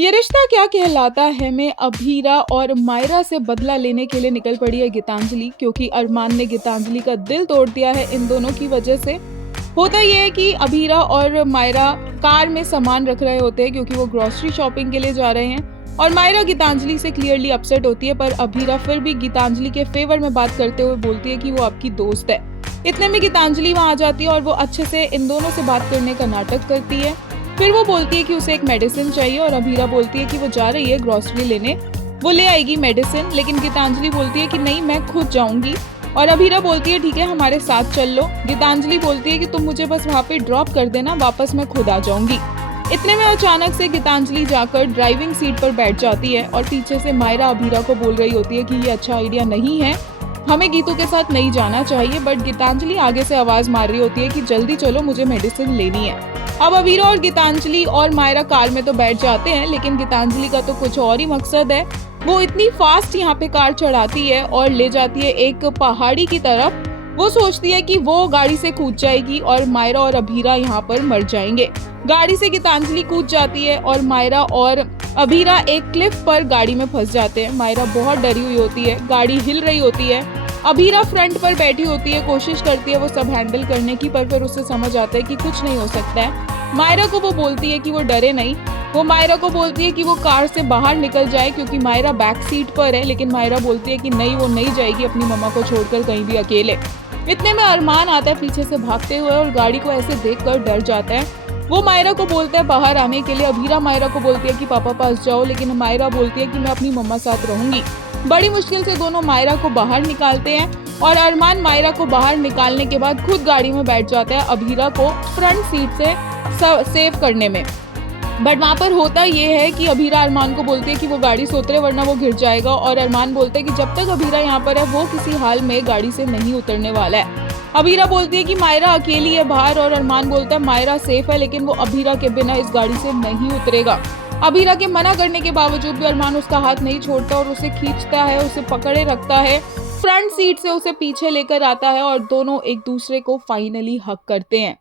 ये रिश्ता क्या कहलाता है में अभीरा और मायरा से बदला लेने के लिए निकल पड़ी है गीतांजलि, क्योंकि अरमान ने गीतांजलि का दिल तोड़ दिया है इन दोनों की वजह से। होता ये है कि अभीरा और मायरा कार में सामान रख रहे होते हैं क्योंकि वो ग्रोसरी शॉपिंग के लिए जा रहे हैं और मायरा गीतांजलि से क्लियरली अपसेट होती है, पर अभीरा फिर भी गीतांजलि के फेवर में बात करते हुए बोलती है कि वो आपकी दोस्त है। इतने में गीतांजलि वहां आ जाती है और वो अच्छे से इन दोनों से बात करने का नाटक करती है। फिर वो बोलती है कि उसे एक मेडिसिन चाहिए और अभीरा बोलती है कि वो जा रही है ग्रोसरी लेने, वो ले आएगी मेडिसिन, लेकिन गीतांजलि बोलती है कि नहीं मैं खुद जाऊंगी और अभीरा बोलती है ठीक है हमारे साथ चल लो। गीतांजलि बोलती है कि तुम मुझे बस वहाँ पे ड्रॉप कर देना, वापस मैं खुद आ जाऊंगी। इतने में अचानक से गीतांजलि जाकर ड्राइविंग सीट पर बैठ जाती है और पीछे से मायरा अभीरा को बोल रही होती है कि ये अच्छा आइडिया नहीं है, हमें गीतू के साथ नहीं जाना चाहिए, बट गीतांजलि आगे से आवाज मार रही होती है कि जल्दी चलो मुझे मेडिसिन लेनी है। अब अभीरा और गीतांजलि और मायरा कार में तो बैठ जाते हैं, लेकिन गीतांजलि का तो कुछ और ही मकसद है। वो इतनी फास्ट यहाँ पे कार चढ़ाती है और ले जाती है एक पहाड़ी की तरफ। वो सोचती है कि वो गाड़ी से कूद जाएगी और मायरा और अभीरा यहाँ पर मर जाएंगे। गाड़ी से गीतांजलि कूद जाती है और मायरा और अभीरा एक क्लिफ पर गाड़ी में फंस जाते हैं। मायरा बहुत डरी हुई होती है, गाड़ी हिल रही होती है। अभीरा फ्रंट पर बैठी होती है, कोशिश करती है वो सब हैंडल करने की, पर फिर उसे समझ आता है कि कुछ नहीं हो सकता है। मायरा को वो बोलती है कि वो डरे नहीं, वो मायरा को बोलती है कि वो कार से बाहर निकल जाए क्योंकि मायरा बैक सीट पर है, लेकिन मायरा बोलती है कि नहीं वो नहीं जाएगी अपनी मम्मा को छोड़कर कहीं भी अकेले। इतने में अरमान आता है पीछे से भागते हुए और गाड़ी को ऐसे देखकर डर जाता है। वो मायरा को बोलता है बाहर आने के लिए। अभीरा मायरा को बोलती है कि पापा पास जाओ, लेकिन मायरा बोलती है कि मैं अपनी मम्मा साथ रहूंगी। बड़ी मुश्किल से दोनों मायरा को बाहर निकालते हैं और अरमान मायरा को बाहर निकालने के बाद खुद गाड़ी में बैठ जाता है अभीरा को फ्रंट सीट से सेव करने में। बट वहाँ पर होता ये है कि अभीरा अरमान को बोलती है कि वो गाड़ी से उतरे वरना वो गिर जाएगा, और अरमान बोलता है कि जब तक अभीरा यहाँ पर है वो किसी हाल में गाड़ी से नहीं उतरने वाला है। अभीरा बोलती है कि मायरा अकेली है बाहर और अरमान बोलता है मायरा सेफ है, लेकिन वो अभीरा के बिना इस गाड़ी से नहीं उतरेगा। अभीरा के मना करने के बावजूद भी अरमान उसका हाथ नहीं छोड़ता और उसे खींचता है, उसे पकड़े रखता है, फ्रंट सीट से उसे पीछे लेकर आता है और दोनों एक दूसरे को फाइनली हक करते हैं।